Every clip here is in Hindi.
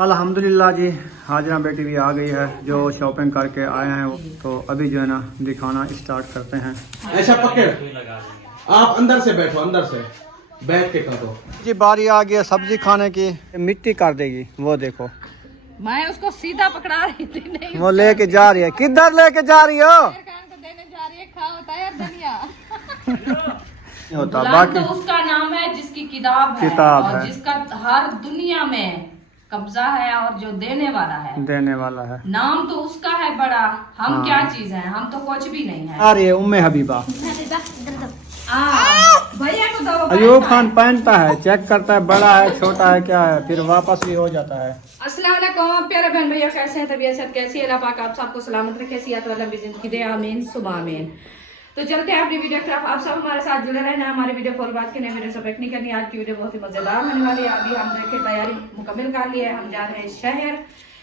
अल्हम्दुलिल्लाह जी, हाजरा बेटी भी आ गई है जो शॉपिंग करके आए हैं, तो अभी जो है ना दिखाना स्टार्ट करते हैं। ऐसा पकड़, आप अंदर से बैठो, अंदर से बैठ के करो जी। बारी आ गई है सब्जी खाने की, मिट्टी कर देगी वो देखो। मैं उसको सीधा पकड़ा रही थी, नहीं वो लेके जा रही है। किधर लेके जा रही हो? को देने जा रही है, खाओ तैयार धनिया। होता गुलाम बाकी तो उसका नाम है जिसकी किताब है और है। जिसका हर दुनिया में कब्जा है और जो देने वाला है, देने वाला है। नाम तो उसका है बड़ा। हम हाँ। क्या चीज है, हम तो कुछ भी नहीं है। आ रही है उम्मे हबीबा। भैया को दो। अयूब खान पहनता है, चेक करता है बड़ा है छोटा है क्या है, फिर वापस भी हो जाता है। अस्सलाम वालेकुम प्यारे बहन भैया, कैसे हैं? तबीयत सब कैसी है? अल्लाह पाक आप सबको सलामत रखे, सेहत वाला जिंदगी दे, आमीन सुबह आमीन। तो चलते हैं अपनी वीडियो की तरफ। आप सब हमारे साथ जुड़े रहना, हमारी वीडियो फॉलो बात की, नई वीडियो सब्सक्राइब नहीं करनी। आज की वीडियो बहुत ही मजेदार होने वाली है। अभी हम देखे तैयारी मुकम्मल कर ली है, हम जा रहे हैं शहर,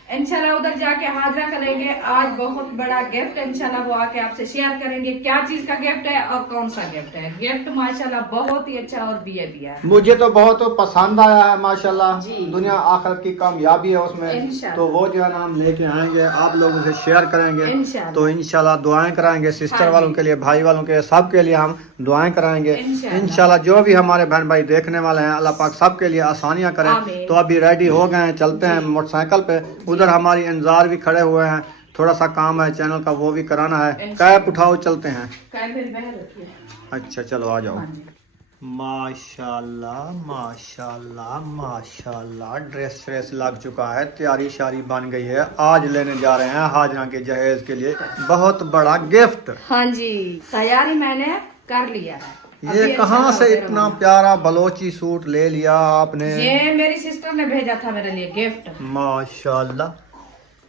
इंशाल्लाह उधर जाके हाजरा करेंगे। आज बहुत बड़ा गिफ्ट इंशाल्लाह वो आके आपसे शेयर करेंगे, क्या चीज का गिफ्ट है और कौन सा गिफ्ट है। गिफ्ट माशाल्लाह बहुत ही अच्छा और दिया दिया है। मुझे तो बहुत पसंद आया है माशाल्लाह। जी। दुनिया आखिरत की कामयाबी है उसमें, इंशाल्लाह। तो वो जो है ना हम लेके आएंगे, आप लोगों से शेयर करेंगे। इंशाल्लाह। तो इंशाल्लाह दुआएं कराएंगे सिस्टर हाँ वालों जी। के लिए, भाई वालों के लिए, सब के लिए हम दुआएं कराएंगे इंशाल्लाह। इंशाल्लाह। जो भी हमारे बहन भाई देखने वाले हैं, अल्लाह पाक सब के लिए आसानियां करें। आमीन। तो अभी रेडी हो गए हैं, चलते हैं मोटरसाइकिल पे। उधर हमारी इंतजार भी खड़े हुए हैं, थोड़ा सा काम है चैनल का, वो भी कराना है। कैप उठाओ, चलते हैं। अच्छा चलो आ जाओ। माशाल्लाह माशाल्लाह माशाल्लाह, ड्रेस लग चुका है, तैयारी शारी बन गई है। आज लेने जा रहे हैं हाजरा के जहेज के लिए बहुत बड़ा गिफ्ट। हाँ जी, तैयारी मैंने कर लिया है। ये कहाँ से इतना प्यारा बलोची सूट ले लिया आपने? ये मेरी सिस्टर ने भेजा था मेरे लिए गिफ्ट, माशाल्लाह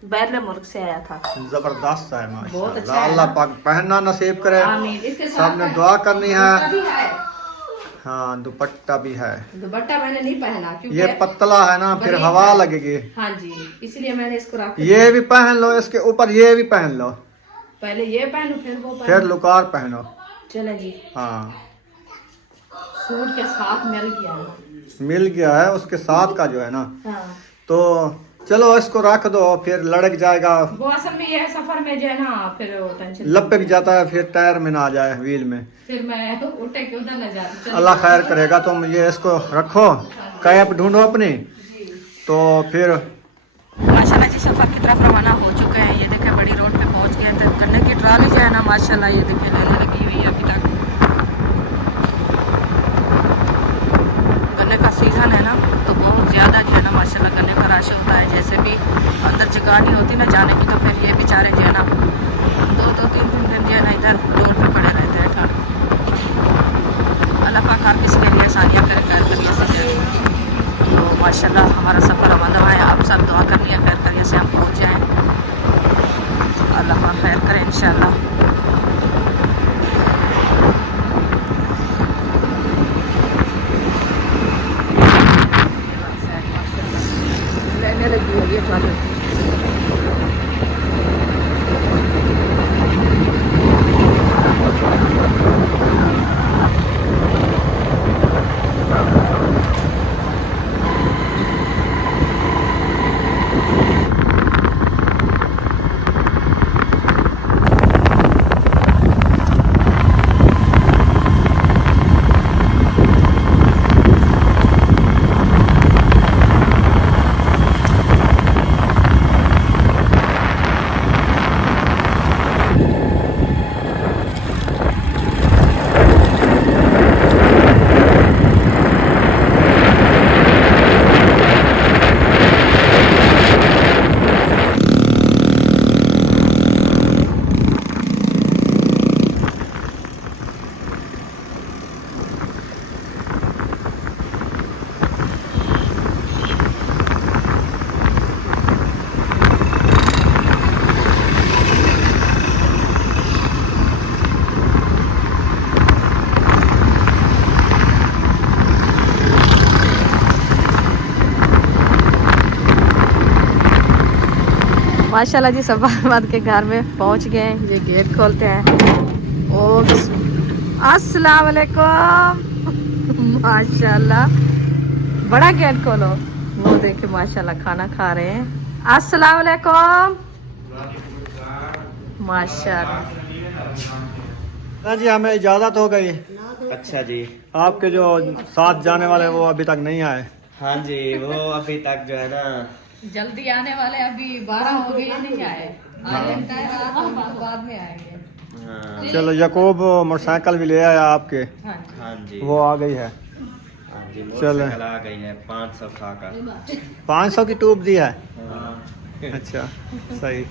बैरले मुल्क से आया था। जबरदस्त है बहुत अच्छा माशाल्लाह। है अल्लाह ना? पाक पहनना नसीब करे। आमीन। इसके साथ सबने दुआ करनी है। दुपट्टा भी है। हाँ दुपट्टा भी है। दुपट्टा मैंने नहीं पहना क्योंकि ये पतला है ना, फिर बरीक हवा है। लगेगी। हाँ जी, इसलिए मैंने इसको रख ये भी पहन लो, इसके ऊपर ये भी पहन लो, पहले ये पहनू फिर वो फिर पहनू। लुकार पहनो। चलो जी, हाँ सूट के साथ मिल गया। मिल गया है उसके साथ का जो है ना। हाँ। तो चलो इसको रख दो, फिर लड़क जाएगा। वो असल में ये है, सफर में जो है ना फिर वो टेंशन लपक जाता है, फिर टायर में ना आ जाए, व्हील में। फिर मैं उठे के उधर न जाती। अल्लाह खैर करेगा। तुम ये इसको रखो, कैप ढूंढो अपनी, तो फिर माशाल्लाह जी सफर की तरफ रवाना हो चुके हैं। ये देखे बड़ी रोड पे पहुंच गए। तो गन्ने की ट्राली जो है ना माशाल्लाह ये देखे लेने लगी हुई है अभी तक। गन्ने का सीजन है ना, तो बहुत ज्यादा जो है ना माशाल्लाह गन्ने का रश होता है। जैसे भी अंदर जगह नहीं होती ना जाने की, तो फिर ये बेचारे जो है ना 2-3 दिन जो है ना इधर रोड पे पड़े रहते हैं। अल्लाह पाक हर किसी के लिए आसानियाँ करे, खैर करिए से। तो माशाल्लाह हमारा सफ़र रवाना है। आप सब दुआ करनी है खैर करिए से हम पहुँच जाएँ। अल्लाह पाक खैर करे इंशाल्लाह। लेने लगी है ये ट्राली। माशाल्लाह जी सब बाद के घर में पहुंच गए। ये गेट खोलते हैं। ओ अस्सलाम वालेकुम। माशाल्लाह बड़ा गेट खोलो। वो देखिए माशाल्लाह खाना खा रहे हैं। अस्सलाम वालेकुम। माशाल्लाह। जी हमें इजाज़त हो गई। अच्छा जी। आपके जो साथ जाने वाले वो अभी तक नहीं आए। हाँ जी, वो अभी तक जो है ना जल्दी आने वाले, अभी 12 हो गए नहीं आए। बाद में आएंगे। हाँ चलो यकूब मोटरसाइकिल भी ले आया आपके। हाँ जी, वो आ गई है। हाँ जी, चलो। मोटरसाइकिल आ गई है 500 खाकर। 500 की टूब दी है। हाँ। अच्छा सही।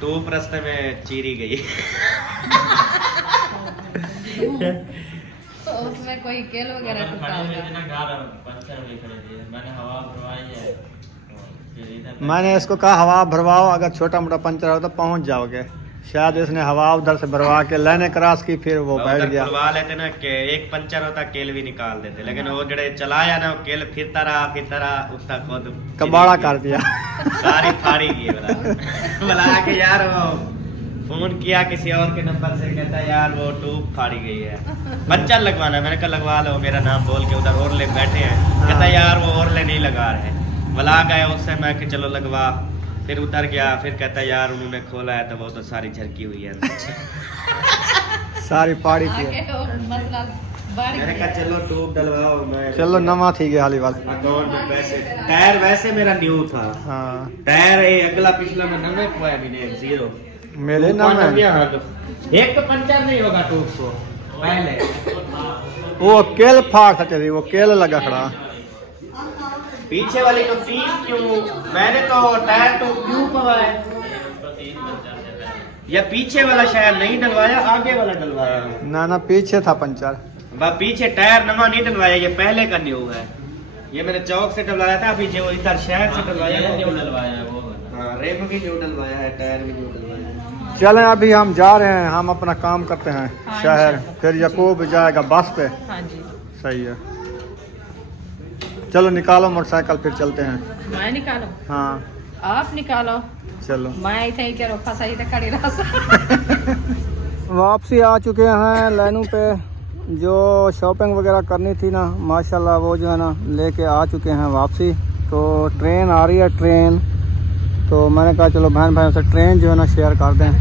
टूब रास्ते में चीरी गई। तो उसमें कोई केल वगैरह टूटा होगा। मैंने इसको कहा हवा भरवाओ, अगर छोटा मोटा पंचर हो तो पहुंच जाओगे। शायद इसने हवा उधर से भरवा के लाइने क्रॉस की, फिर वो बैठ गया। खुलवा लेते ना कि एक पंचर होता केल भी निकाल देते, लेकिन वो जड़े चलाया ना वो केल फिरता रहा उसका खुद कबाड़ा कर दिया। सारी फाड़ी गई। बोला कि यार वो फोन किया किसी और के नंबर से, कहता यार वो ट्यूब फाड़ी गई है, पंचर लगवाना है। मैंने कहा लगवा लो, मेरा नाम बोल के उधर और ले बैठे हैं। कहता यार वो और ले नहीं लगा रहे। बुला गए उससे, मैं कि चलो लगवा। फिर उतर गया, फिर कहता यार उन्होंने खोला है तो वो तो सारी झरकी हुई है। सारी पाड़ी थी। मैंने कहा चलो ट्यूब डलवाओ। मैं चलो नवा थी गया हाली वाल। अकाउंट में पैसे, टायर वैसे मेरा न्यू था। हाँ टायर अगला पिछला में नवे पाया भी नहीं, 0 मेरे नाम है। एक तो पंचर नहीं होगा ट्यूब को पहले। वो केल फाड़ सकते थी, वो केल लगा खड़ा। पीछे वाली तो 30 क्यों? मैंने तो टायर तो क्यों पवाया, या पीछे वाला शायद नहीं डलवाया, आगे वाला डलवाया। ना पीछे था पंचर। पीछे टायर नवा नहीं डलवाया, ये पहले का न्यू है। ये मैंने चौक से डलवाया था, अभी जो इधर शहर से डलवाया है न्यू डलवाया है। हाँ, रेम भी न्यू डलवाया है, टायर भी न्यू डलवाया है। चलें अभी हम जा रहे हैं, हम अपना काम करते हैं शहर, फिर यकूब जाएगा बस पे। हाँ जी सही है। चलो निकालो मोटरसाइकिल, फिर चलते हैं। मैं निकालो? हाँ आप निकालो। चलो। मैं थे क्या रोका सही तो खड़ी रहा। वापसी आ चुके हैं लाइनों पे। जो शॉपिंग वगैरह करनी थी ना, माशाल्लाह वो जो है ना लेके आ चुके हैं वापसी। तो ट्रेन आ रही है, ट्रेन। तो मैंने कहा चलो बहन भाइयों से ट्रेन जो है ना शेयर कर दें।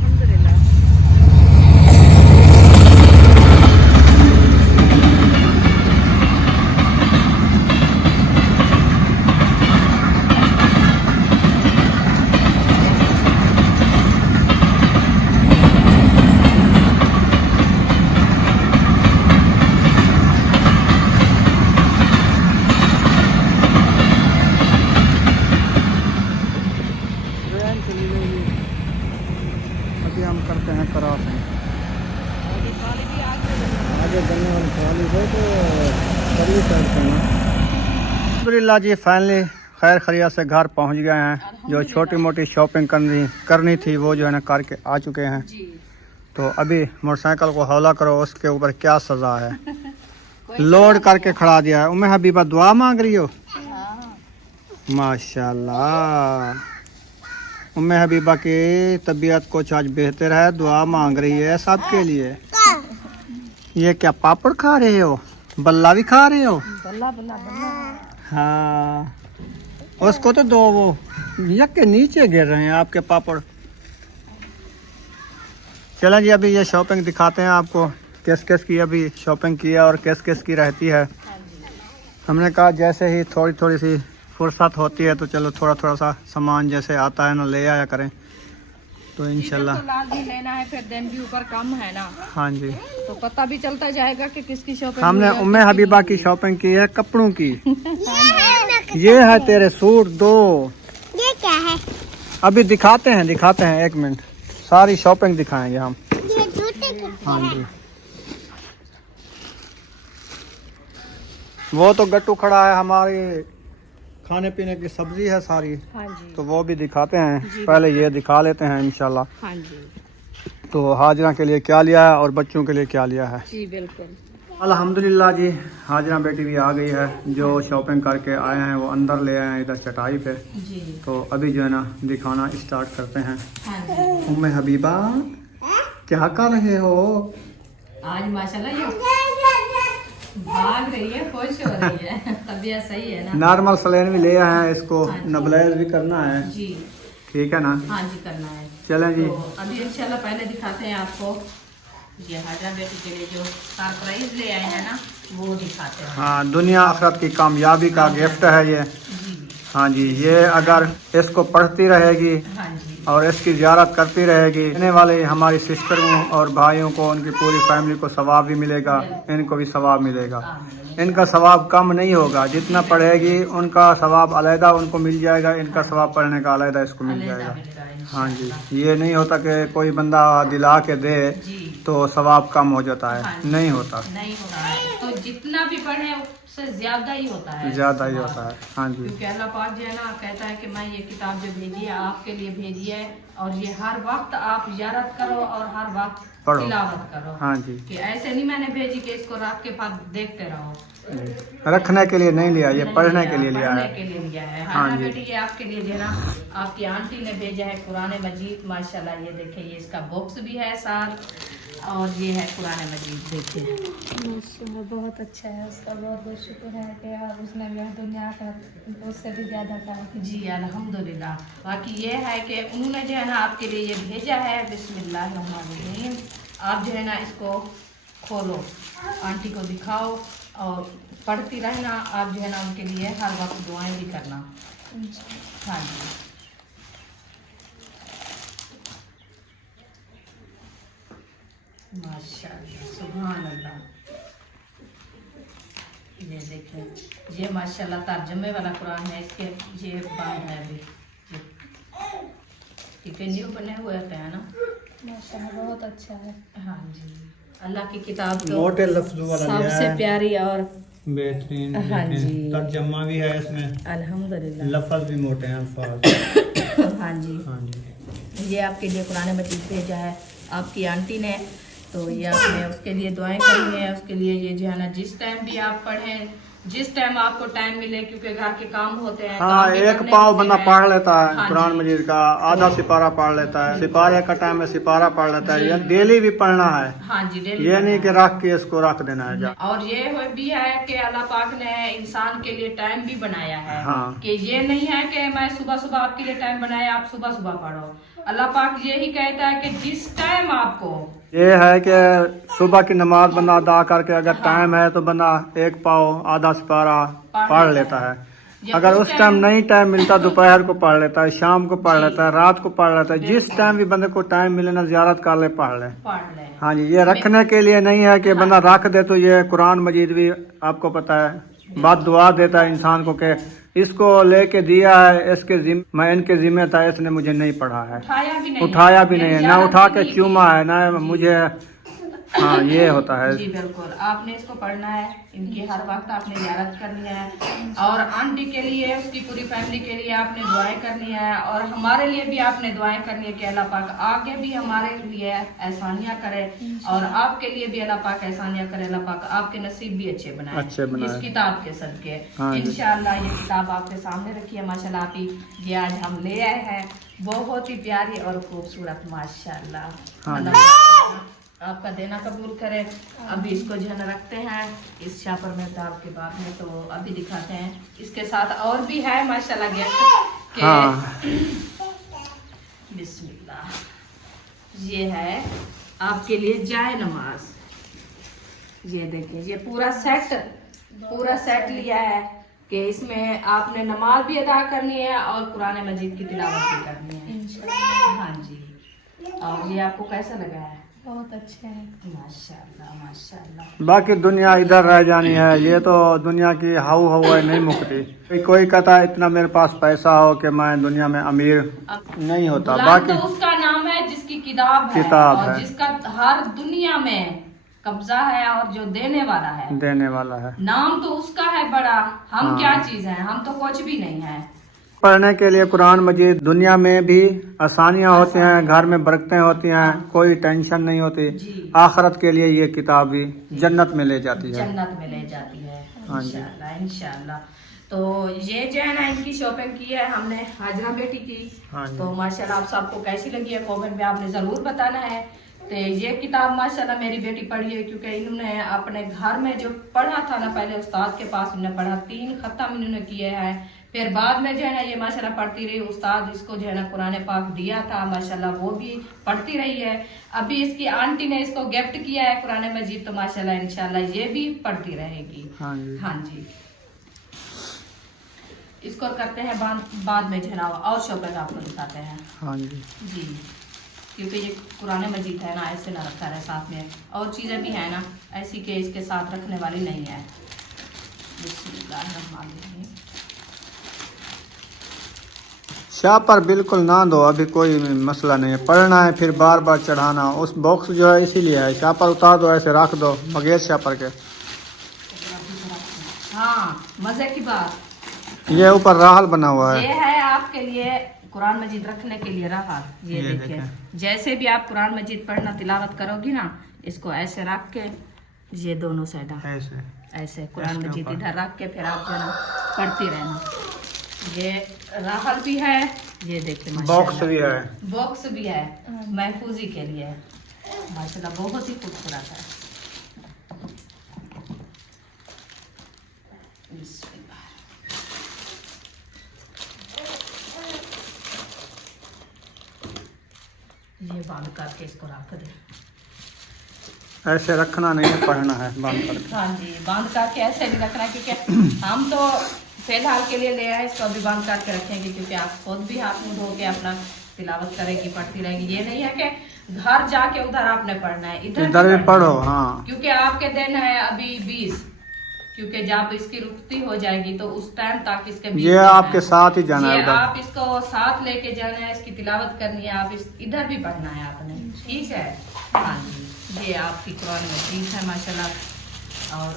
हम करते हैं क्रॉसिंग। आगे गन्ने वाली ट्राली है तो बड़ी साइड पे ना। अल्हम्दुलिल्लाह जी फाइनली खैर खैरियत से घर पहुंच गए हैं। जो छोटी मोटी शॉपिंग करनी थी वो जो है ना करके आ चुके हैं। तो अभी मोटरसाइकिल को हौला करो, उसके ऊपर क्या सज़ा है। लोड करके खड़ा दिया है। उम्मे हबीबा दुआ मांग रही हो? माशाल्लाह। उम्मे हबीबा की तबीयत कुछ आज बेहतर है, दुआ मांग रही है सबके लिए। ये क्या पापड़ खा रहे हो? बल्ला भी खा रहे हो? बल्ला बल्ला बल्ला। हाँ उसको तो दो, वो यक के नीचे गिर रहे हैं आपके पापड़। चलें जी अभी ये शॉपिंग दिखाते हैं आपको, किस किस की अभी शॉपिंग की है और किस किस की रहती है। हमने कहा जैसे ही थोड़ी थोड़ी सी फुर्सत होती है तो चलो थोड़ा थोड़ा सा सामान जैसे आता है ना ले आया करें। तो इंशाल्लाह तो लाजमी लेना है, फिर दिन भी ऊपर कम है ना। हाँ जी, तो पता भी चलता जाएगा कि किसकी शॉपिंग। हमने उम्मे हबीबा की शॉपिंग की है कपड़ों की। ये है तेरे सूट दो। ये क्या है? अभी दिखाते हैं एक मिनट, सारी शॉपिंग दिखाएंगे हम। ये जूते कितने हाँ जी, वो तो गट्टू खड़ा है, हमारी खाने पीने की सब्जी है सारी। हाँ जी। तो वो भी दिखाते हैं, पहले ये दिखा लेते हैं इंशाल्लाह। हाँ जी। तो हाजरा के लिए क्या लिया है और बच्चों के लिए क्या लिया है। जी बिल्कुल। अल्हम्दुलिल्लाह जी हाजरा बेटी भी आ गई है। जो शॉपिंग करके आए हैं वो अंदर ले आए हैं इधर चटाई पे। जी। तो अभी जो है ना दिखाना स्टार्ट करते हैं। हाँ जी। उम्मे हबीबा क्या कर रहे हो? आज माशाल्लाह ये भाग रही है, खुश हो रही है। तबीयत सही है ना? नॉर्मल सलाइन भी ले आए हैं, इसको हाँ जी। नबलाइज भी करना है। जी ठीक है ना? हाँ जी, करना है। चलें जी। तो अभी इंशाल्लाह पहले दिखाते हैं आपको, ये हाजरा बेटी के लिए जो सरप्राइज ले आए हैं ना, वो दिखाते हैं। हाँ, दुनिया आखिरत की कामयाबी का गिफ्ट है ये। जी हाँ जी, ये अगर इसको पढ़ती रहेगी हाँ जी और इसकी ज़ियारत करती रहेगी, आने वाले हमारी सिस्टरों और भाइयों को, उनकी पूरी फैमिली को सवाब भी मिलेगा, इनको भी सवाब मिलेगा। इनका सवाब कम नहीं होगा, जितना पढ़ेगी उनका सवाब अलहदा उनको मिल जाएगा, इनका सवाब पढ़ने का अलहदा इसको मिल जाएगा। हाँ जी, ये नहीं होता कि कोई बंदा दिला के दे जी तो सवाब कम हो जाता हाँ है, जी। नहीं होता, नहीं होता है। तो जितना भी पढ़े उससे ज्यादा ही होता है, ज़्यादा ही होता है। हाँ जी, क्योंकि अल्लाह पाक जो है ना कहता है कि मैं ये किताब जो भेजी है आपके लिए भेजी है, और ये हर वक्त आप ज़ियारत करो और हर वक्त पढ़ो। तिलावत करो। हाँ जी, कि ऐसे नहीं मैंने भेजी कि इसको रख के बाद देखते रहो। रखने के लिए नहीं लिया, ये नहीं पढ़ने लिया, के लिए लिया पढ़ने है। के लिए लिया है। हाँ हाँ जी। बेटी, ये आपके लिए जो है ना आपकी आंटी ने भेजा है कुरान मजीद। माशाल्लाह, ये देखिए, ये इसका बॉक्स भी है साथ, और ये है कुरान मजीद। देखिए माशाल्लाह, बहुत अच्छा है। उसका बहुत बहुत शुक्र है कि यार उसने भी दुनिया का उससे भी ज़्यादा काम। जी अल्हम्दुलिल्लाह। बाकी ये है कि उन्होंने जो है ना आपके लिए ये भेजा है। बिस्मिल्लाहिर्रहमानिर्रहीम। आप जो है ना इसको खोलो, आंटी को दिखाओ और पढ़ती रहना। आप जो है ना उनके लिए हर वक्त दुआएं भी करना। हाँ जी, माशाल्लाह, सुभान अल्लाह। ये देखें, ये माशाल्लाह तर्जुमे वाला कुरान है। इसके ये बांध है अभी, ये न्यू बने हुए होते हैं ना। माशाल्लाह, बहुत अच्छा है। हाँ जी, अल्लाह की किताब तो मोटे लफ्जों वाला लिया सबसे है, प्यारी और बेहतरीन। हाँ जी। तर्जमा भी है इसमें, अल्हम्दुलिल्लाह। लफ्ज भी मोटे हैं, अल्फाज। हाँ जी, हाँ जी, ये आपके लिए कुरान मजीद भेजा है आपकी आंटी ने। तो ये आपने उसके लिए दुआएं करनी है। उसके लिए ये जो है ना जिस टाइम भी आप पढ़ें, जिस टाइम आपको टाइम मिले, क्योंकि घर के काम होते हैं। हाँ, काम भी एक करने पाव होते बंदा हैं। पढ़ लेता है हाँ कुरान जी। मजीद का, आधा सिपारा पढ़ लेता है, सिपारे का टाइम में सिपारा पढ़ लेता है। ये डेली भी पढ़ना है, हाँ जी, डेली ये नहीं पढ़ना कि रख के इसको रख देना है। जा और ये भी है कि अल्लाह पाक ने इंसान के लिए टाइम भी बनाया है। हाँ। कि ये नहीं है कि मैं सुबह सुबह आपके लिए टाइम बनाया, आप सुबह सुबह पढ़ो। अल्लाह पाक यही कहता है कि जिस टाइम आपको, ये है कि सुबह की नमाज बंदा अदा करके अगर टाइम है तो बंदा एक पाव आधा सिपारा पढ़ लेता है। जब अगर उस टाइम नहीं टाइम मिलता, दोपहर को पढ़ लेता है, शाम को पढ़ जी। लेता है, रात को पढ़ लेता है। जिस टाइम भी बंदे को टाइम मिले ना, ज़ियारत कर ले, पढ़ ले। पढ़ ले। हाँ जी, ये रखने के लिए नहीं है कि बंदा रख दे। तो ये कुरान मजीद भी आपको पता है बात दुआ देता है इंसान को कि इसको लेके दिया है, इसके मैं इनके जिम्मे था, इसने मुझे नहीं पढ़ा है, उठाया भी नहीं है, ना उठा के नहीं चूमा की। है, ना मुझे। हाँ, ये होता है। जी बिल्कुल, आपने इसको पढ़ना है। इनकी हर वक्त आपने ज़ियारत करनी है, और आंटी के लिए, उसकी पूरी फैमिली के लिए आपने दुआएं करनी है, और हमारे लिए भी आपने दुआएं करनी है कि अल्लाह पाक आगे भी हमारे लिए एहसानियां करे, और आपके लिए भी अल्लाह पाक एहसानियां करे। अल्लाह पाक आपके नसीब भी अच्छे बनाए इस किताब के सदके। हाँ जी। इंशाअल्लाह ये किताब आपके सामने रखी है। माशाल्लाह आप ही ये आज हम ले आए हैं, बहुत ही प्यारी और खूबसूरत। माशाल्लाह, हाँ जी। अल्लाह आपका देना कबूल करे। अभी इसको जो है ना रखते हैं इस शापर में दाल के बाद में, तो अभी दिखाते हैं। इसके साथ और भी है माशाल्लाह गिफ्ट। हाँ। बिस्मिल्लाह, ये है आपके लिए जाए नमाज। ये देखिए, ये पूरा सेट लिया है कि इसमें आपने नमाज भी अदा करनी है और कुरान मजीद की तिलावत भी करनी है। इंशाल्लाह हाँ जी। और ये आपको कैसा लगा है? बहुत अच्छे हैं। माशाल्लाह माशाल्लाह। बाकी दुनिया इधर रह जानी है, ये तो दुनिया की हाउ हाउ है, नहीं मुकती। कोई कहता है इतना मेरे पास पैसा हो कि मैं दुनिया में अमीर नहीं होता। गुलाम बाकी तो उसका नाम है जिसकी किताब है, किताब और है। जिसका हर दुनिया में कब्जा है, और जो देने वाला है, देने वाला है। नाम तो उसका है बड़ा। हम हाँ। क्या चीज है? हम तो कुछ भी नहीं है। पढ़ने के लिए कुरान मजीद, दुनिया में भी आसानियाँ होती हैं, घर में बरकतें होती हैं, कोई टेंशन नहीं होती। जी। आखिरत के लिए ये किताब भी जन्नत में ले जाती है। जन्नत में ले जाती है हाँ जी। इंशाल्लाह इंशाल्लाह। तो ये जो है ना इनकी शॉपिंग की है हमने, हाजरा बेटी की। हाँ जी। तो माशाल्लाह आप सबको कैसी लगी है कमेंट में आपने ज़रूर बताना है। तो ये किताब माशाल्लाह मेरी बेटी पढ़ी है, क्योंकि इन्होंने अपने घर में जो पढ़ा था ना, पहले उस्ताद के पास इन्होंने पढ़ा, 3 खत्म इन्होंने किए हैं। फिर बाद में जो है ना ये माशाल्लाह पढ़ती रही, उस्ताद इसको जो है ना कुरान पाक दिया था माशाल्लाह, वो भी पढ़ती रही है। अभी इसकी आंटी ने इसको गिफ्ट किया है कुरान मजीद, तो माशाल्लाह इंशाल्लाह ये भी पढ़ती रहेगी। हाँ जी। हाँ जी, इसको करते हैं बाद में जो है ना और शौकत आपको दिखाते हैं। हाँ जी जी, क्योंकि ये कुरान मजीद है ना, ऐसे ना रखा रहे साथ में, और चीज़ें भी है ना ऐसी के इसके साथ रखने वाली नहीं है। बिस्मिल्लाहिर्रहमानिर्रहीम। शाह पर बिल्कुल ना दो, अभी कोई मसला नहीं है, पढ़ना है फिर बार बार चढ़ाना, उस बॉक्स जो है इसीलिए है, शाह पर उतार दो, ऐसे रख दो बगैर शाह पर के। हाँ, मजे की बात, ये ऊपर राहल बना हुआ ये है, है आपके लिए कुरान मजीद रखने के लिए राहत। ये देखिए, जैसे भी आप कुरान मजीद पढ़ना तिलावत करोगी ना, इसको ऐसे रख के, ये दोनों साइड ऐसे ऐसे कुरान मजीद इधर रख के फिर आप जो है ना पढ़ती रहना। ये राहल भी है, ये देखिए बॉक्स भी है, बॉक्स भी है, महफूजी के लिए माशाल्लाह बहुत ही खूबसूरत है। ये बंद करके इसको रख दे। ऐसे रखना नहीं है, पढ़ना है बंद करके। हाँ जी, बंद करके ऐसे भी रखना, क्योंकि हम तो फिलहाल के लिए ले आए, इसको अभी बंद करके रखेंगे, क्योंकि आप खुद भी हाथ मुंह धो के अपना तिलावत करेगी, पढ़ती रहेगी। ये नहीं है कि घर जाके उधर आपने पढ़ना है, इधर भी पढ़ो। हाँ, क्योंकि आपके दिन है अभी 20, क्योंकि जब इसकी रुखती हो जाएगी तो उस टाइम तक इसके 20 ये आपके साथ ही जाना है ये उधर। आप इसको साथ लेके जाना है, इसकी तिलावत करनी है, आप इधर भी पढ़ना है आपने, ठीक है। हाँ जी, ये आपकी कुरान मजीद है माशाल्लाह, और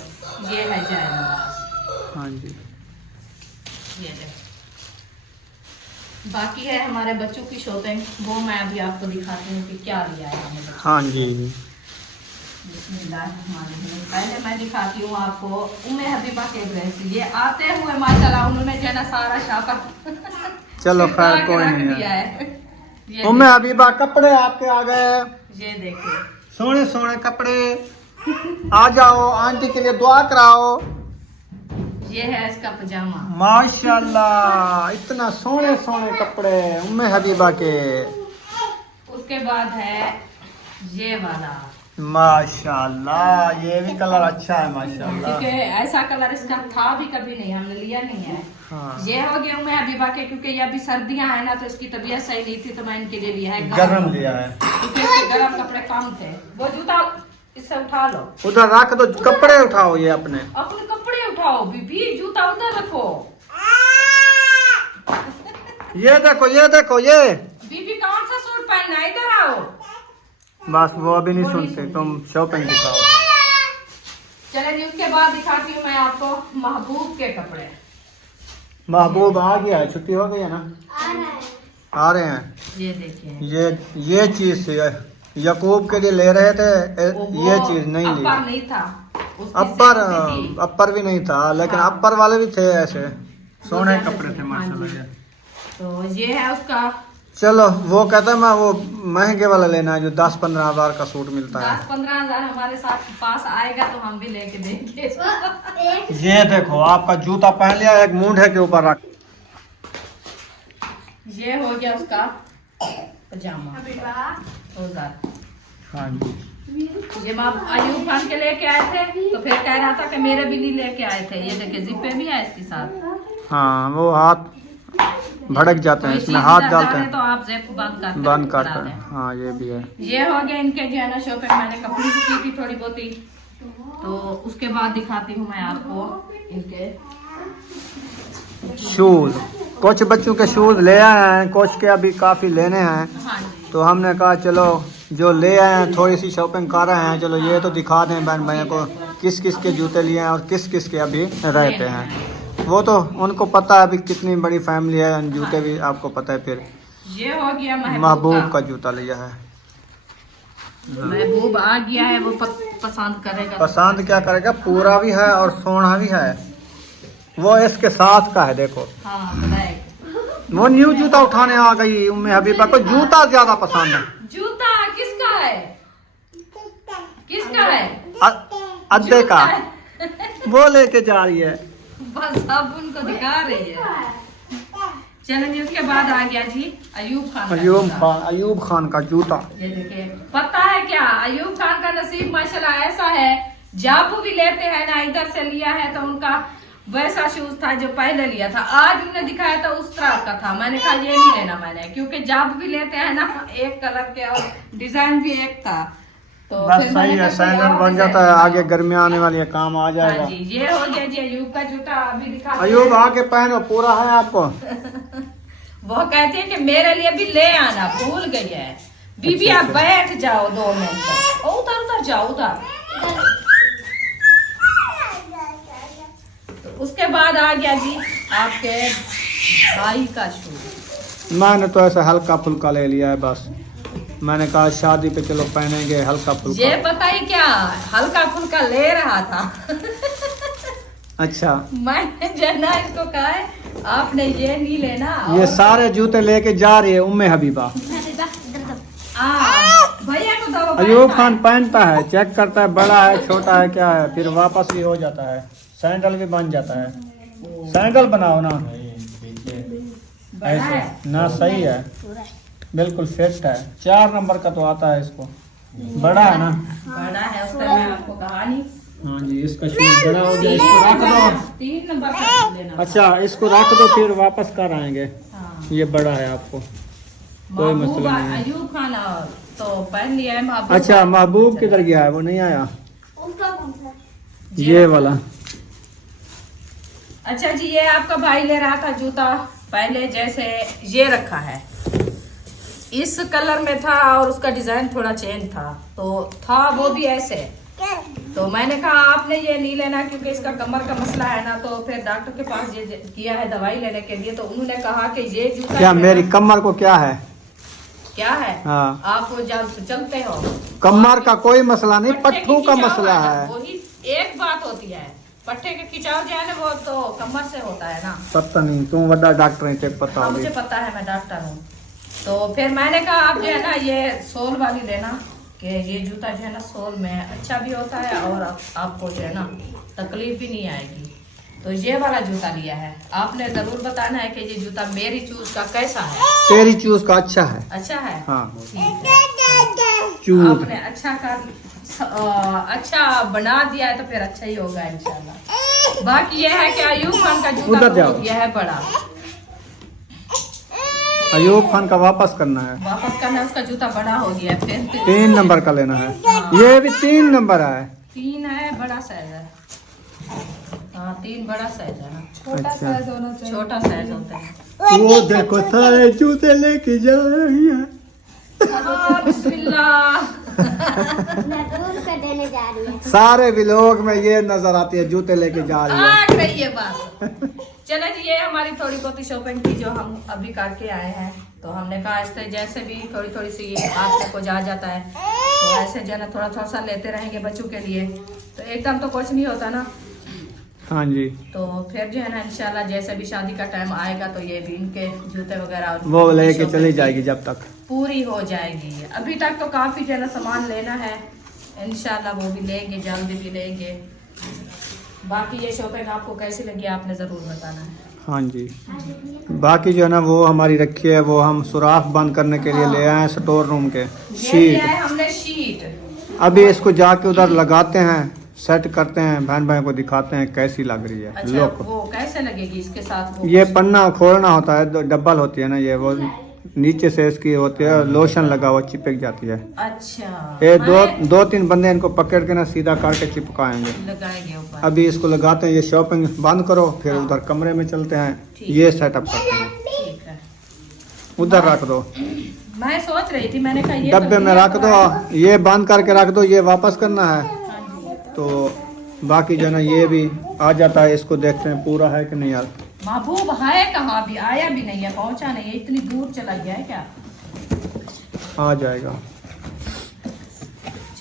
ये है जाए नमाज। हाँ जी, ये देखो, बाकी है हमारे बच्चों की शॉपिंग, वो मैं अभी आपको दिखाती हूँ कि क्या लिया है हमने बच्चों। हाँ जी, बिस्मिल्लाहिर्रहमानिर्रहीम। पहले मैं दिखाती हूँ आपको उम्मे हबीबा के ड्रेस। ये आते हुए माशाल्लाह उन्होंने जो है ना सारा शापर चलो खैर कोई रख नहीं दिया है। है। उम्मे हबीबा कपड़े आपके आ गए, ये देखिए, सोने सोने कपड़े, आ जाओ आंटी के लिए दुआ कराओ। ये है इसका पजामा, माशाल्लाह इतना सोने सोने कपड़े उम्मे हबीबा के। उसके बाद है ये वाला, माशाल्लाह ये भी कलर अच्छा है माशाल्लाह। क्योंकि ऐसा कलर इसका था भी कभी नहीं, हमने लिया नहीं है। हाँ। ये हो गया उम्मे हबीबा के, क्योंकि ये अभी सर्दियां है ना, तो इसकी तबीयत सही नहीं थी, तो मैं इनके लिए लिया है गरम लिया है, क्योंकि इसके गरम कपड़े कम थे। वो जूता इससे उठा लो, उधर रख दो, कपड़े उठाओ ये अपने कपड़े उठाओ, बीबी जूता उधर रखो। ये देखो ये बीबी कौन सा सूट पहनना है, इधर आओ। बस वो अभी नहीं सुनते, तुम शॉपिंग दिखाओ। चले जी, उसके बाद दिखाती हूँ मैं आपको महबूब के कपड़े। महबूब आ गया है, छुट्टी हो गई है ना, आ रहे हैं। ये देखिए, ये चीज यकूब के लिए ले रहे थे, ये चीज नहीं ली। अपर नहीं था, उसकी अपर सेफ्टी थी। अपर भी नहीं था, लेकिन हाँ। अपर वाले भी थे ऐसे सोने वो कपड़े थे हाँ माशाल्लाह। जी। तो ये है उसका चलो वो कहता है मैं वो महंगे वाला लेना है जो 10-15 हजार का सूट मिलता है। 10-15 हजार हमारे साथ पास आएगा तो हम भी लेके देंगे। ये देखो आपका जूता पहन लिया, एक मूंढे के ऊपर रख। ये हो गया उसका पजामा, रोज़ा। हाँ जी, ये माँ अयूब खान के लेके आए थे, तो फिर कह रहा था कि मेरे भी नहीं लेके आए थे। ये देखिए जिप्पे भी है इसके साथ। हाँ वो हाथ भड़क जाते हैं, कोई इसमें चीज़ हाथ इधर डालते डाले हैं, तो आप जेब बंद कर करते हैं। हाँ ये भी है। ये हो गया इनके जो है ना शॉपिंग, मैंने कपड़े की थी थोड़ी बहुत ही। तो उसके बाद दिखाती हूँ मैं आपको इनके शूज, कुछ बच्चों के शूज ले आए हैं, कुछ के अभी काफी लेने हैं, हाँ जी, तो हमने कहा चलो जो ले आए हैं थोड़ी सी शॉपिंग कर रहे हैं, चलो ये तो दिखा दें बहन भैया को किस किस के जूते लिए हैं और किस किस के अभी रहते हैं। वो तो उनको पता है अभी कितनी बड़ी फैमिली है, जूते भी आपको पता है। फिर ये हो गया महबूब का जूता लिया है। महबूब आ गया है, वो पसंद करेगा। पसंद क्या करेगा, पूरा भी है और सोना भी है, वो इसके साथ का है। देखो हाँ, बताए। वो न्यू जूता उठाने आ गई उम्मे हबीबा को, जूता ज्यादा पसंद है। जूता किसका है? किसका है? अद्दे का वो लेके जा रही है। बस अब उनको दिखा रही है। चलें जी, उसके बाद आ गया जी अयूब खान का जूता। अयूब खान का जूता। ये देखिए, पता है क्या, अयूब खान का नसीब माशाल्लाह ऐसा है, जब वो भी लेते हैं ना, इधर से लिया है तो उनका वैसा शूज था जो पहले लिया था। आज उन्होंने दिखाया था उस तरह का था। मैंने कहा ये नहीं लेना मैंने, क्योंकि जब भी लेते हैं ना एक कलर के और डिजाइन भी एक था। तो बस फिर सही मैंने है, कहा सैंडल बन जाता है, आगे गर्मी आने वाली है, काम आ जाएगा। हाँ जी, ये हो गया जी अयूब का जूता। अभी दिखा अयूब आके पहनो, पूरा है आपको। वो कहती है कि मेरे लिए भी ले आना, भूल गई है। बीबी आप बैठ जाओ 2 मिनट, उधर उधर जाओ उधर। तो उसके बाद आ गया जी आपके भाई का शूज। मैंने तो ऐसा हल्का फुल्का ले लिया है बस। मैंने कहा शादी पे चलो पहनेंगे हल्का फुल्का। ये पता ही क्या, हल्का फुल्का ले रहा था। अच्छा, मैंने जना इसको कहा है आपने ये नहीं लेना। ये सारे जूते लेके जा रही है उम्मे हबीबा। भैया को दो। अयूब खान पहनता है, चेक करता है बड़ा है छोटा है क्या है, फिर वापस भी हो जाता है, सैंडल भी बन जाता है। सैंडल बनाओ ना ऐसे ना, सही है, बिल्कुल फिट है। 4 नंबर का तो आता है इसको, बड़ा है ना। बड़ा है, उसका मैं आपको कहानी। हाँ जी, इसका शूज बड़ा हो गया, इसको रख दो। 3 नंबर का लेना। अच्छा, इसको रख दो, फिर वापस कर आएंगे। हाँ। ये बड़ा है आपको, कोई मसला नहीं है। अयूब खान तो पहन लिया है महबूब। अच्छा, महबूब किधर गया है, वो नहीं आया? ये वाला। अच्छा जी, ये आपका भाई ले रहा था जूता पहले, जैसे ये रखा है इस कलर में था और उसका डिजाइन थोड़ा चेंज था, तो था वो भी ऐसे। तो मैंने कहा आपने ये नहीं लेना क्योंकि इसका कमर का मसला है ना। तो फिर डॉक्टर के पास ये किया है दवाई लेने के लिए, तो उन्होंने कहा कि ये जूता क्या मेरी कमर को क्या है? क्या है? हाँ, आप जब चलते हो कमर का कोई मसला नहीं, पट्टे पट्टू की का खिंचाव मसला ना, है। वही एक बात होती है, पट्टे के खिंचाव जो है ना वो तो कमर से होता है ना। पता नहीं, तुम बड़ा डॉक्टर है, चेक पता हाँ, होगी। मुझे पता है, मैं डॉक्टर हूँ। तो फिर मैंने कहा आप जो है ना ये सोल वाली लेना, कि ये जूता जो है ना सोल में अच्छा भी होता है और आपको जो है ना तकलीफ भी नहीं आएगी। तो ये वाला जूता लिया है। आपने जरूर बताना है कि ये जूता मेरी चूज का कैसा है। तेरी चूज का अच्छा है। अच्छा है। हाँ, ठीक है। चूज आपने अच्छा बना दिया है तो फिर अच्छा ही होगा इंशाल्लाह। बाकी ये है कि अयूब खान का जूता उधर जाओ। हो गया है बड़ा, अयूब खान का वापस करना है, वापस करना है, उसका जूता बड़ा हो गया है। फिर 3 नंबर का लेना है। ये भी 3 नंबर है। 3 है, बड़ा साइज है। हाँ, 3 बड़ा साइज है ना, छोटा अच्छा। साइज होना चाहिए। छोटा साइज होता है। वो देखो सारे जूते लेके जा रही है। बिस्मिल्लाह। महबूब का देने जा रही है। सारे व्लॉग में ये नजर आती है, जूते लेके जा रही है। आ रही है बात। चले जी, ये हमारी थोड़ी बहुत शॉपिंग थी जो हम अभी करके आए हैं। तो हमने कहा इस तरह जैसे भी थोड़ी थोड़ी सी हाथ को जा जाता है, तो ऐसे जो है ना थोड़ा थोड़ा सा लेते रहेंगे बच्चों के लिए। तो एकदम तो कुछ नहीं होता ना। हाँ जी, तो फिर जो है ना इंशाल्लाह जैसे भी शादी का टाइम आएगा तो ये भी इनके जूते वगैरह और वो लेके शॉपिंग चली जाएगी जब तक। पूरी हो जाएगी। अभी तक तो काफी जो है ना सामान लेना है, इंशाल्लाह वो भी लेंगे, जल्दी भी लेंगे। बाकी ये शॉपिंग आपको कैसी लगी आपने जरूर बताना है। हाँ जी, बाकी जो है ना वो हमारी रखी है, वो हम सुराख बंद करने के लिए ले आए हैं स्टोर रूम के। ये लिया शीट है हमने शीट। अभी इसको जाके उधर लगाते हैं, सेट करते हैं, बहन भाई को दिखाते हैं कैसी लग रही है। अच्छा, लोग वो कैसे लगेगी इसके साथ? वो ये पन्ना खोलना होता है, डबल होती है ना ये, वो नीचे से इसकी होती है, लोशन लगा हुआ चिपक जाती है। अच्छा, ये मैं 2-3 बंदे इनको पकड़ के ना सीधा करके चिपकाएंगे। लगाएंगे ऊपर। अभी इसको लगाते हैं, ये शॉपिंग बंद करो, फिर हाँ। उधर कमरे में चलते हैं, ठीक। ये सेटअप करते हैं। ठीक है, उधर रख दो, मैं सोच रही थी, मैंने कहा ये डब्बे तो में दिया रख तो दो, है। ये बंद करके रख दो, ये वापस करना है। हाँ जी। तो बाकी जो है ना ये भी आ जाता है, इसको देखते हैं पूरा है कि नहीं यार। महबूब है कहाँ, भी आया भी नहीं है, पहुंचा नहीं है, इतनी दूर चला गया है क्या? आ जाएगा।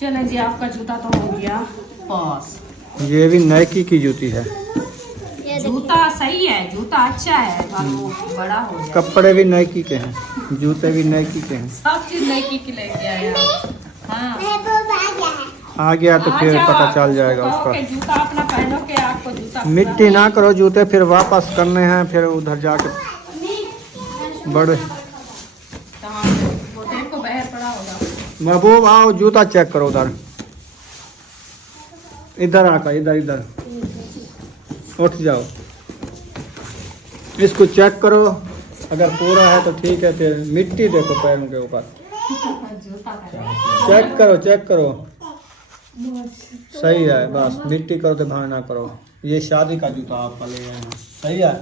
चले जी, आपका जूता तो हो गया पास। ये भी नाइकी की जूती है, जूता सही है, जूता अच्छा है, पर वो बड़ा हो जाए। कपड़े भी नाइकी के हैं, जूते भी नाइकी के हैं। सब चीज नाइकी की लेके आया। हाँ, महबूब आ गया है। आ गया तो फिर आ पता जाओ, चल जाएगा कहो उसका। कि जूता अपना पहनो के आपको जूता मिट्टी ना करो जूते, फिर वापस करने हैं, फिर उधर जाके बड़े। कहाँ वो देखो बाहर पड़ा होगा। महबूब आओ, जूता चेक करो उधर, इधर आकर, इधर इधर उठ जाओ, इसको चेक करो, अगर पूरा है तो ठीक है, फिर मिट्टी देखो पैरों के ऊपर, जूता चेक करो चेक करो, सही है, बस मिट्टी करो तो भाग ना करो। ये शादी का जूता आप ले गए हैं, सही है,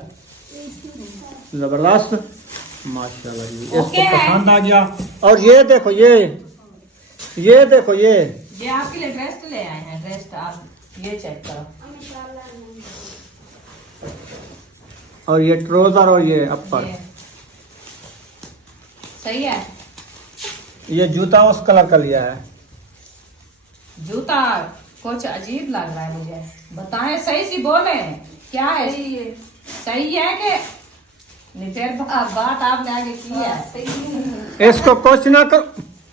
जबरदस्त, माशाल्लाह जी, इसको ओके है। पसंद आ गया। और ये देखो, ये देखो, ये आपके लिए ड्रेस ले आए हैं, ड्रेस आप ये चेक करो। और ये ट्राउजर और ये अपर, ये सही है। ये जूता उस कलर का लिया है। जूता कुछ अजीब लग रहा है मुझे, बताएं, सही सी बोले क्या है। सही है कि नहीं, फिर बात आपने आगे की है। इसको कुछ ना करो,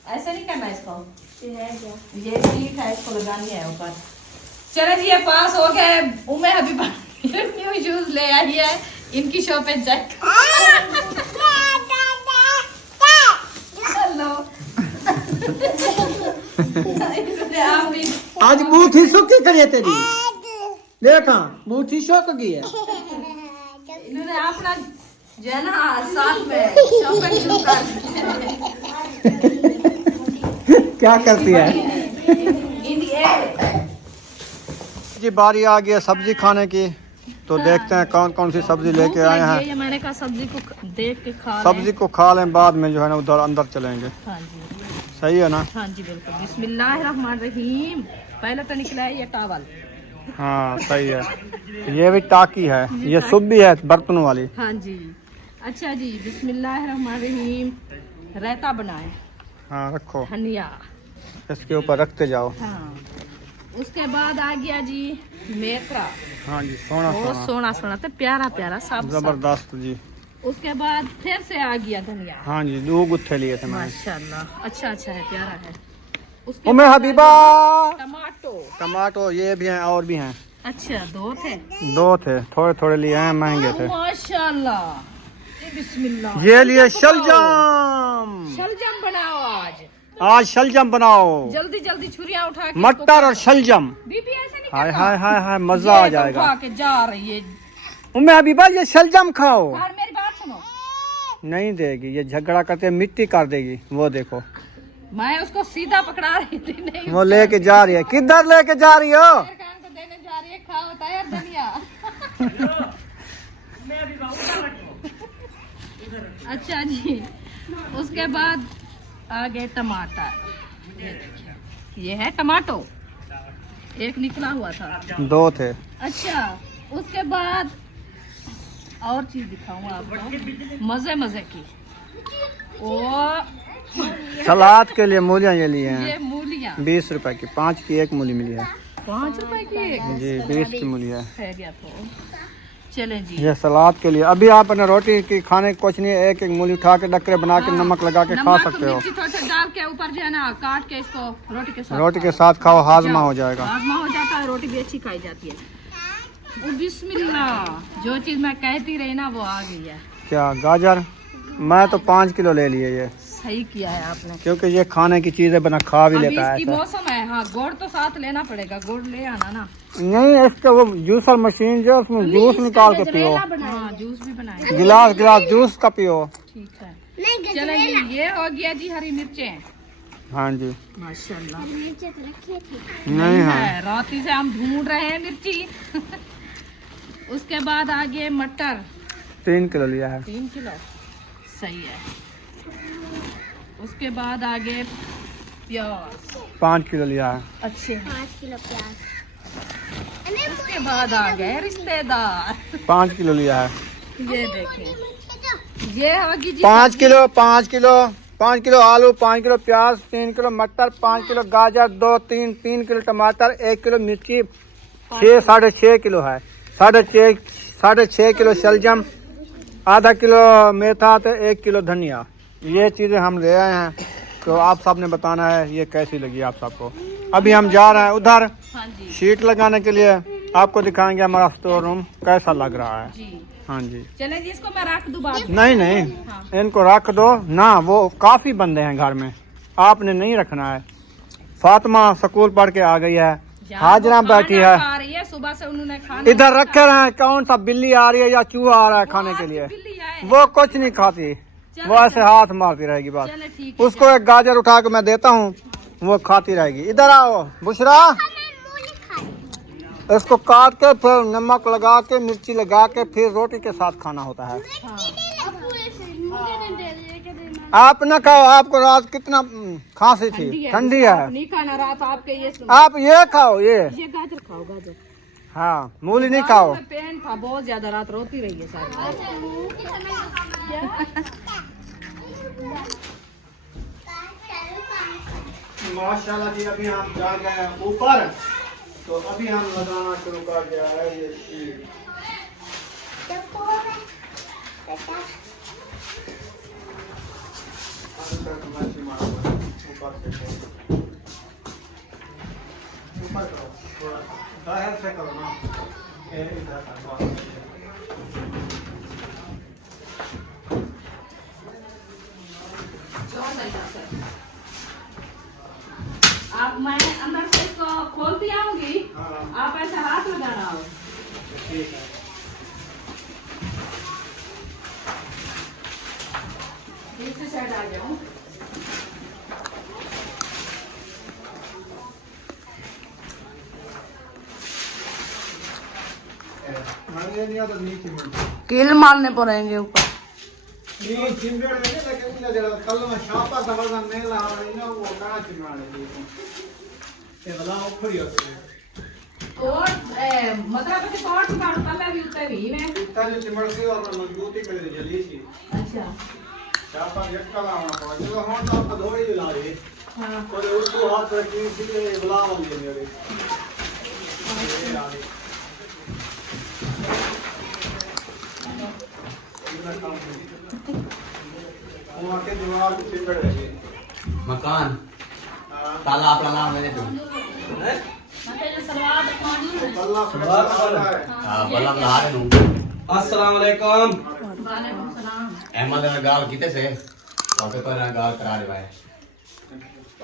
ऐसे नहीं करना इसको, ये ठीक है, इसको लगानी है ऊपर। चलो जी, ये पास हो गए। उम्मे हबीबा न्यू शूज ले आई है, इनकी शॉप पे चेक। हेलो आज बूथी सुखी करिए तेरी, देखा बूथी शौक की है। इन्होंने अपना जो है ना साथ में शॉपिंग शुरू कर क्या करती है दी। जी? बारी आ गई है सब्जी खाने की, तो देखते हैं कौन कौन सी सब्जी लेके आए हैं। ये मैंने कहा सब्जी को देख के खा लें। सब्जी को खा लें, बाद में जो है ना उधर अंदर चलेंगे, हाँ जी, सही है ना? हाँ जी बिल्कुल। बिस्मिल्लाहिर्रहमानिर्रहीम। पहले तो निकला है ये टावल। हाँ सही है, ये भी टाकी है, ये सुप भी है बर्तनों वाली। हाँ जी, अच्छा जी, बिस्मिल्लाहिर्रहमानिर्रहीम। रायता बनाए, हाँ रखो, धनिया, इसके ऊपर रखते जाओ। हाँ। उसके बाद आ गया जी मेथरा, हाँ जी, सोना बहुत सोना, सोना सोना तो प्यारा प्यारा साफ साफ। जबरदस्त जी। उसके बाद फिर से आ गया धनिया, हाँ जी, 2 गुत्थे लिए थे मैंने। माशाल्लाह, अच्छा अच्छा है, प्यारा है। उसके उम्मे बाद हबीबा, टमाटो, टमाटो ये भी हैं और भी हैं, अच्छा 2 थे। 2 थे, थोड़े थोड़े लिए हैं, महंगे थे। माशाल्लाह, ये बिस्मिल्लाह। ये लिए शलजम, शलजम बनाओ आज शलजम बनाओ, जल्दी जल्दी छुरियां उठा के मटर और शलजम, बीबी ऐसे नहीं हाय करना। हाय हाय हाय, मजा आ ये तो जाएगा। उठा के जा रही है। उम्मे हबीबा ये शलजम खाओ। और मेरी बात सुनो, नहीं देगी, ये झगड़ा करते मिट्टी कर देगी, वो देखो, मैं उसको सीधा पकड़ा रही थी, नहीं वो लेके जा रही है। किधर लेके जा रही हो? मेरे कान को देने जा रही है, खाओ तैयार धनिया। अच्छा जी, उसके बाद आ गए टमाटर, ये देखिए, ये है टमाटो, एक निकला हुआ था। 2 थे। अच्छा, उसके बाद और चीज दिखाऊंगा आपको, मजे मजे की। ओ सलाद के लिए मूलियाँ ये लिए ये हैं, मूलियाँ 20 रुपए की, 5 की 1 मूली मिली है 5 रुपए की एक। जी, 20 की मूली है। खैरियत हो। चले जी, ये सलाद के लिए। अभी आप अपने रोटी की खाने कुछ नहीं, एक एक मूली उठा के डकरे बना के नमक लगा के खा नमक सकते हो। मिर्ची थोड़ा डाल के ऊपर जो है ना काट के इसको रोटी के साथ रोटी के साथ खाओ, हाजमा हो जाएगा। हाजमा हो जाता है, रोटी भी अच्छी खाई जाती है। ओ बिस्मिल्लाह, जो चीज मैं कहती रही ना वो आ गई है। क्या गाजर? मैं तो 5 किलो ले लिए ये, सही किया है आपने, क्योंकि ये खाने की चीज़ है, बना खा भी अभी लेता है इसकी ऐसा। मौसम है। हाँ, गुड़ तो साथ लेना पड़ेगा, गुड़ ले आना ना। नहीं, इसका वो जूसर मशीन जो, उसमें जूस निकाल के पियो, हाँ, जूस भी बनाएंगे, गिलास गिलास जूस का पियो। ठीक है। चलो जी, ये हो गया जी हरी मिर्चें, हाँ जी, माशाल्लाह। नहीं है, है, राती से हम ढूंढ रहे हैं मिर्ची। उसके बाद आ गए मटर, 3 किलो लिया है। 3 किलो, सही है। उसके बाद आ गए प्याज, 5 किलो लिया है। अच्छे हैं। 5 किलो प्याज। उसके बाद आ गए रिश्तेदार, 5 किलो लिया है। ये देखें, ये होगी जी 5 किलो, 5 किलो, 5 किलो आलू, 5 किलो प्याज, 3 किलो मटर, 5 किलो गाजर, 3 किलो टमाटर, 1 किलो मिर्ची, 6-6.5 किलो है। 6.5 किलो शलजम, आधा किलो मेथा, तो 1 किलो धनिया। ये चीज़ें हम ले आए हैं, तो आप सबने बताना है ये कैसी लगी आप सबको। अभी हम जा रहे हैं उधर हाँ जी शीट लगाने के लिए। आपको दिखाएंगे हमारा स्टोर रूम कैसा लग रहा है। जी। हाँ जी। चले जी, इसको मैं रख दूं बाद में? नहीं नहीं, इनको रख दो ना, वो काफी बंदे हैं घर में, आपने नहीं रखना है। फातिमा स्कूल पढ़ के आ गई है, हाजरा बैठी है, खा रही है, सुबह से उन्होंने खाना इधर रखे रहे। कौन सा बिल्ली आ रही है या चूहा आ रहा है खाने के लिए? बिल्ली आए। वो कुछ नहीं खाती, वो ऐसे हाथ मारती रहेगी बस। चले ठीक है। उसको एक गाजर उठा के मैं देता हूँ, वो खाती रहेगी। इधर आओ बुशरा, इसको काट के फिर नमक लगा के मिर्ची लगा के फिर रोटी के साथ खाना होता है। आप न खाओ, आपको रात कितना खांसी थी, ठंडी है। नहीं खाना रात आपके ये आप ये खाओ, ये गाजर खाओ, गाजर। हाँ, मूली नहीं खाओ। पेन था बहुत ज्यादा, रात रोती रही है सारी। माशाल्लाह जी, अभी हम जा गए हैं ऊपर, तो अभी हम लगाना शुरू कर दिया है ये शीट। ऊपर करो, थोड़ा बाहर से करो ना, इधर करो। आप मैं अंदर से इसको खोलती आऊंगी, आप ऐसा हाथ लगाना हो। ठीक है। दूसरी साइड आ जाऊं। कील मारने पड़ेंगे ऊपर। मतलब कि तोड़ मारो तले भी उतरे भी में। अच्छा हाँ। मकान ताला आपला नाम मैंने तो बल्ला ला रहे हूं। अस्सलाम वालेकुम। वालेकुम सलाम। अहमद ने गाल कीते से और पेपर ने गाल करा दे भाई।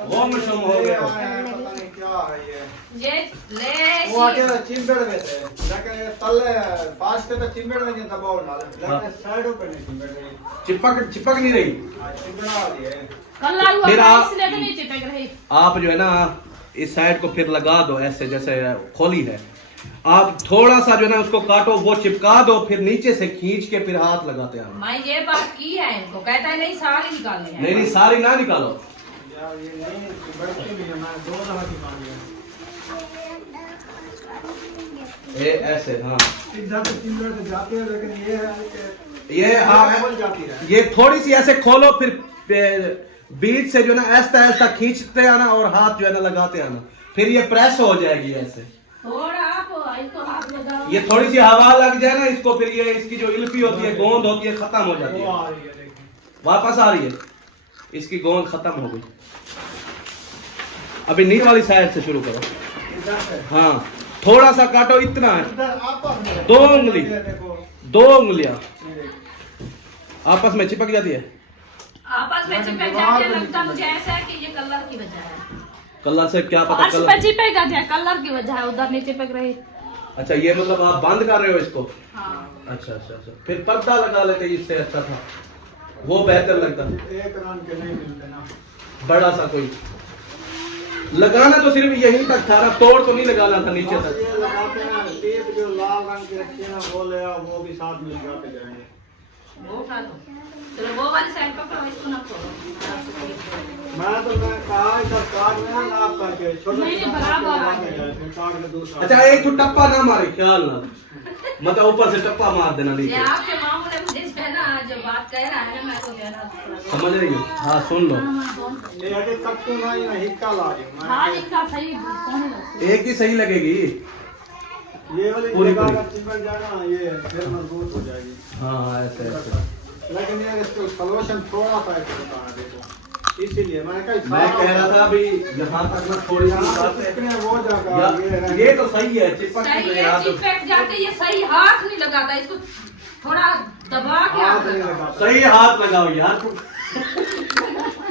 वो मशहूर हो गया, पता नहीं क्या है ये ले वो आके चिंबड़ में थे, लेकिन ये तले पास के तो चिंबड़ में जिंदा बाउल डाले, लेकिन साइडों पे नहीं चिंबड़ रही, चिपक नहीं रही। चिंबड़ा आ रही है। कल हुआ फिर था, आप- इसलिए तो नहीं चिपक रही। आप जो है ना इस साइड को फिर लगा दो ऐसे, जैसे खोली है, आप थोड़ा सा जो है ना उसको काटो, वो चिपका दो, फिर नीचे से खींच के फिर हाथ लगाते हैं। मैं ये बात की है इनको, कहता है नहीं सारी निकालनी है। नहीं सारी ना निकालो, यार ये नहीं चिंबड़ती भी है, मैं 2 दफा की मांगी है। ये ऐसे हाँ, इधर से चिंबड़ से जाती है, लेकिन ये है कि ये हाँ खोल जाती है। ये थोड़ी सी ऐसे खोलो, फिर बीच से जो है ना ऐसा ऐसा खींचते आना और हाथ जो है ना लगाते आना, फिर ये प्रेस हो जाएगी ऐसे। थोड़ा आप इसको हाथ लगाओ। ये थोड़ी सी हवा लग जाए ना इसको, फिर ये इसकी जो इल्फी होती है, गोंद होती है, खत्म हो जाती वो है, आ रही है, देखिए वापस आ रही है, इसकी गोंद खत्म हो गई। अभी नीचे वाली साइड से शुरू करो। इधर से हाँ थोड़ा सा काटो, इतना है, इधर आपस में 2 उंगली, देखो 2 उंगलियां आपस में चिपक जाती है। आपस में चिपक जाके लगता मुझे ऐसा है कि ये कलर की वजह है। कलर से क्या पता फर्श पे कलर। चिपक जाए, कलर की वजह है, उधर नहीं चिपक रही। अच्छा ये मतलब आप बंद कर रहे हो इसको। हाँ। अच्छा अच्छा अच्छा, फिर पर्दा लगा लेते, इससे अच्छा था, वो बेहतर लगता। एक रंग के नहीं मिलते ना, बड़ा सा कोई लगाना तो सिर्फ यहीं तक था ना, तोड़ तो नहीं लगाना था नीचे तक। ये लगाते हैं टेप, जो लाल रंग के रखे हैं वो ले आओ, वो भी साथ में लगा के जाएंगे। वो उठा दो, चलो वो वाली साइड पकड़ो, इसको ना खोलो। मैं कहा इधर काट में ना नाप करके छोटे नहीं, बराबर आ गए। काट के दूसरा। अच्छा एक तो टप्पा ना मारे, ख्याल ना, मतलब ऊपर से टप्पा मार देना ये नीचे। आपके मामू ने मुझे इस पे ना जो बात कह रहा है ना, मैं तो कह रहा था। समझ रही हो? हाँ सुन लो, ये है कि कट्टू ना, ये हिक्का ला रही हूं हाँ मैं। इनका सही सोने लगती एक ही सही लगेगी। ये वाली पूरी जगह पूरी। का चिपक जाना, ये फिर मजबूत हो जाएगी। हाँ हाँ ऐसे ऐसे। लेकिन ये इसको सॉल्यूशन थोड़ा सा ऐसे बताना, देखो इसीलिए मैंने कहा मैं कह रहा था अभी यहाँ तक मैं थोड़ी सी बात है। वो जगह ये तो सही है, चिपक सही के है, यहाँ तो चिपक जाते, ये सही हाथ नहीं लगाता, इसको थोड़ा दबा के हाथ लगाओ। सही हाथ लगाओ यार।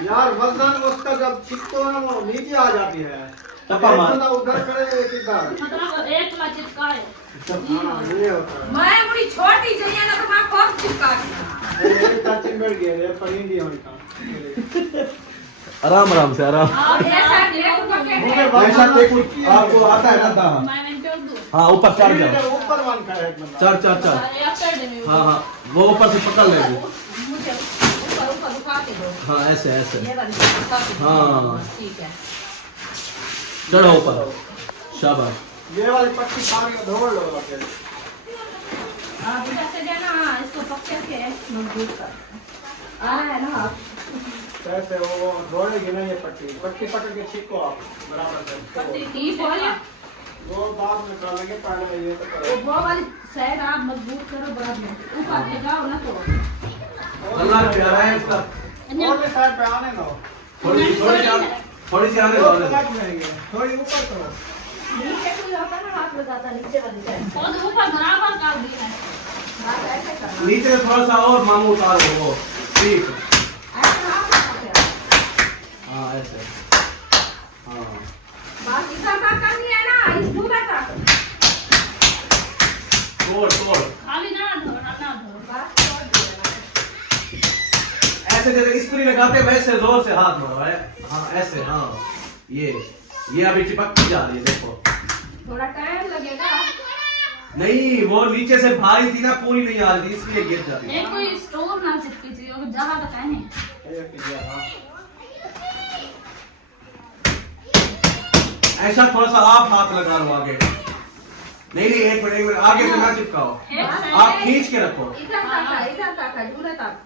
यार वजन उसका जब चिपको ना वो नीचे आ जाती है, टपा मार। ऐसा ना उधर करे किधर। मतलब एक ला चिपका है। हाँ ये होता है। मैं बड़ी छोटी चाहिए ना तो मैं खूब चिपका के ये टचिंग बैठ गया ये पनीर होने का। आराम आराम से आराम। और ऐसा देखो तो क्या ऐसा देखो, आपको आता है ना दाम? मैं कर दूं। हाँ ऊपर चढ़ जाओ, ऊपर वन का है एक बंदा। चढ़ चढ़ चढ़। एक कर दे हाँ हाँ वो ऊपर से पकड़ ले वो। मुझे ऊपर ऊपर उठा के दो, हाँ ऐसे ऐसे ये वाली उठा के दो। हाँ। ठीक है। चढ़ो ऊपर, शाबाश। ये वाली पट्टी सारी धोड़ लो फिर। आप जैसे देना इसको पकड़ के मजबूत कर। आ रहा है ना आप? कैसे वो धोड़ेगी ना ये पट्टी पकड़ के छिपको आप बराबर से। ठीक हो या वो बाद में निकालेंगे, पहले ये तो वो करो। वो वाली साइड आप मजबूत करो, बाद में ऊपर ले जाओ ना तो। कलर प्यारा है इसका। और भी साइड पे आने दो। थोड़ी सी आने वो दो। लग जाएंगे, थोड़ी ऊपर करो। नीचे कोई होता ना हाथ लगाता नीचे वाली साइड। और ऊपर बराबर कर दिया है। बात ऐसे करना। नीचे से थोड़ा सा और मामू उतारो वो। ठीक। ऐसे हाथ लगाते हैं। हाँ ऐसे। हाँ बात इधर तक करनी है ना, इस दूर तक। तोड़ तोड़। खाली ना धो ना धो। बात छोड़ दिया ना। ऐसे जैसे स्प्री लगाते हैं वैसे जोर से हाथ मारो है। हाँ ऐसे। हाँ ये अभी चिपकती जा रही है देखो। थोड़ा टाइम लगेगा। नहीं वो नीचे से भारी थी ना, पूरी नहीं आ रही थी इसलिए गिर जाती है। एक कोई स्टोर ना चिपकी थी और जहाँ तक है नहीं। ये कीजिए, हाँ। ऐसा थोड़ा सा आप हाथ लगा लो आगे। नहीं एक मिनट आगे से ना चिपकाओ, आप खींच के रखो। इधर तक है, झूले तक।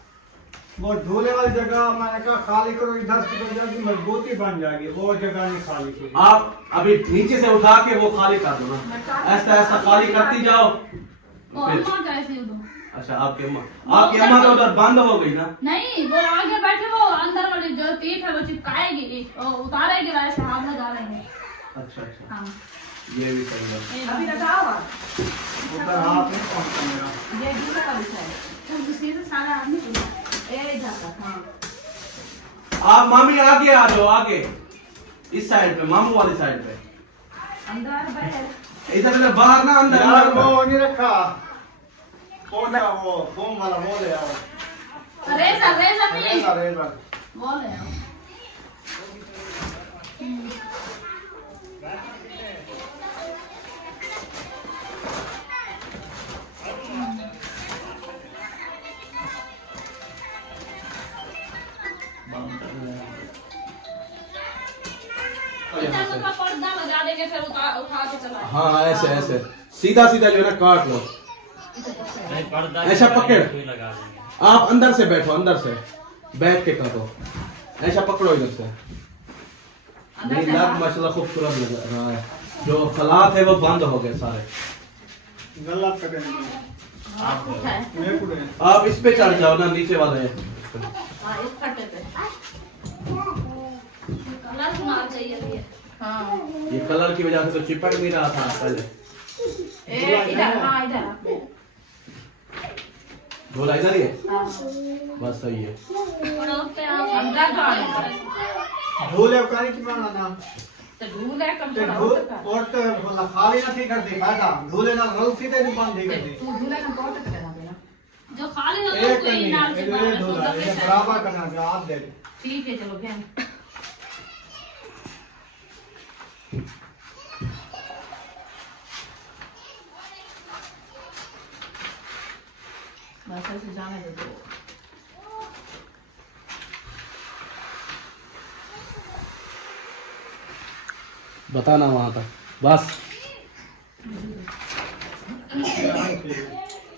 वो झूले वाली जगह मैंने कहा खाली करो, इधर से तो जल्दी मजबूती बन जाएगी, वो जगह नहीं खाली की। आप अभी नीचे से उठा के वो खाली कर दो ना, ऐसा ऐसा खाली करती जाओ। और अम्मा कैसे उधर? अच्छा आपकी अम्मा तो उधर बंद हो गई ना। नहीं वो आगे बैठे, वो अंदर वाली जो पीठ है वो चिपकाएगी, उतारेगी, ऐसे हाथ लगा रहे हैं। अच्छा अच्छा हाँ ये भी सही है। अभी लगाओ आप। ऊपर हाथ नहीं पहुंचता मेरा। ये झूले का विषय है। तो दूसरी से सारा आदमी ए इधर तक, हाँ। आप मामी आगे आ जाओ, आगे इस साइड पे, मामू वाली साइड पे। अंदर बैठ। इधर इधर बाहर ना अंदर यार अंदर। वो नहीं रखा, कौन सा वो फोम वाला वो ले आओ। रेजर नहीं, रेजर रेजर। वो ले आओ। इधर का पर्दा लगा देंगे, फिर उठा के चला। हाँ ऐसे ऐसे सीधा सीधा जो है ना काट लो। ऐसा पकड़, आप अंदर से बैठो, अंदर से बैठ के काटो। ऐसा पकड़ो इधर से। नहीं लग माशाल्लाह खूबसूरत लग रहा है। जो खलात है वो बंद हो गए सारे। गलत करेंगे आप उठाए। मैं कुड़े। आप इस पे चढ़ जाओ ना, नीचे वाले। हाँ इस फटे पे कलर होना चाहिए ये। हाँ ये कलर की वजह से तो चिपक नहीं रहा था पहले। ए इधर, हाँ इधर। झोला इधर ही है, हाँ। बस सही है। और उस पे आप अंदर जाओ। झूले का नहीं बनाना। तो झूले कम ते थोड़ा झूल होता है। और तो मतलब खाली नहीं कर दी फायदा, झूले ना रल सीधे नहीं बांध दी कर दी। तू झूले का बहुत करना देना। जो खाली होता है एक उसको करनी ही नाल है, चिपका ये झूला ये बराबर करना है, आप दे दो। ठीक है चलो बहन। बस ऐसे जाने दे दो। बताना वहां तक बस।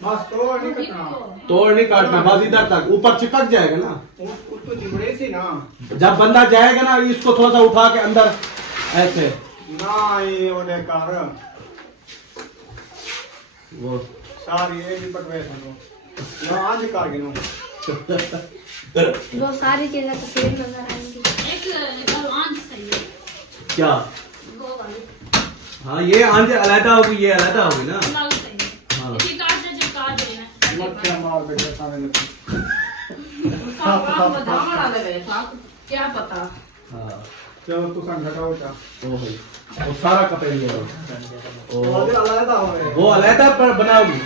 बस तो नहीं कटना। तोड़ नहीं काटना, बस इधर तक, ऊपर चिपक जाएगा ना। उसको चिमड़े सी ना। जब बंदा जाएगा ना, इसको थोड़ा सा उठा के अंदर ऐसे ना ये ओने कार वो सारी ये भी पटवे सको। ना आज कार गिनो। वो सारी चीजें तो तेज नजर आएंगी। क्या? हाँ ये आंज अलहदा होगी, ये अलहदा होगी ना। हाँ क्या पता। हाँ चलो तू घटाओ क्या ओ भाई वो सारा कपेंगे वो अलहदा पर बनाओगी।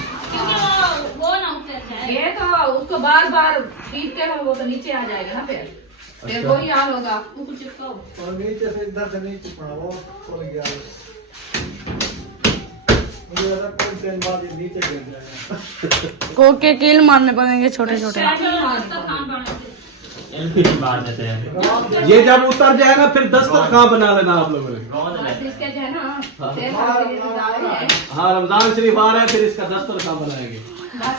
ये तो उसको बार बार पीटते रहो, वो तो नीचे आ जाएगा ना फिर अच्छा। वही हाल होगा। कुछ चिपकाओ और नीचे से इधर से नीचे पड़ाओ खोल गया मुझे लगा कोई पेन बाद ये नीचे गिर जाएगा। कोके कील मारने पड़ेंगे छोटे छोटे। बात देते हैं। ये जब उतर जाए ना फिर दस्तरखान बना लेना आप लोगों ने। बस इसके जो है ना हाँ। तेल डाल के डाल है। हाँ रमजान शरीफ आ रहा है, फिर इसका दस्तरखान बनाएंगे बस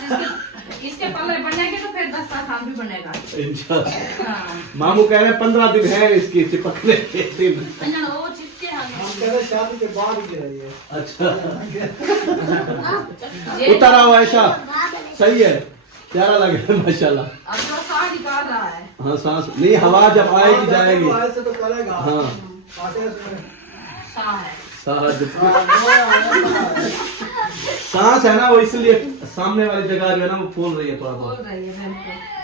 इसके पल्ले बनेंगे तो फिर दस्तरखान भी बनेगा। इंशाल्लाह। हाँ। मामू कह रहे 15 दिन है इसकी चिपकने के दिन। हम कह रहे शादी के बाद गिराई है। अच्छा ये उतर आओ ऐसा सही है, प्यारा लग रहा है माशाल्लाह। अब तो सांस निकाल रहा है। हाँ सांस नहीं, हवा जब आएगी जाएगी। ऐसे तो करेगा। हाँ आटे से सांस है। सांस है ना वो, इसलिए सामने वाली जगह जो है ना वो फूल रही है थोड़ा बोल बहुत। रही है बहन को।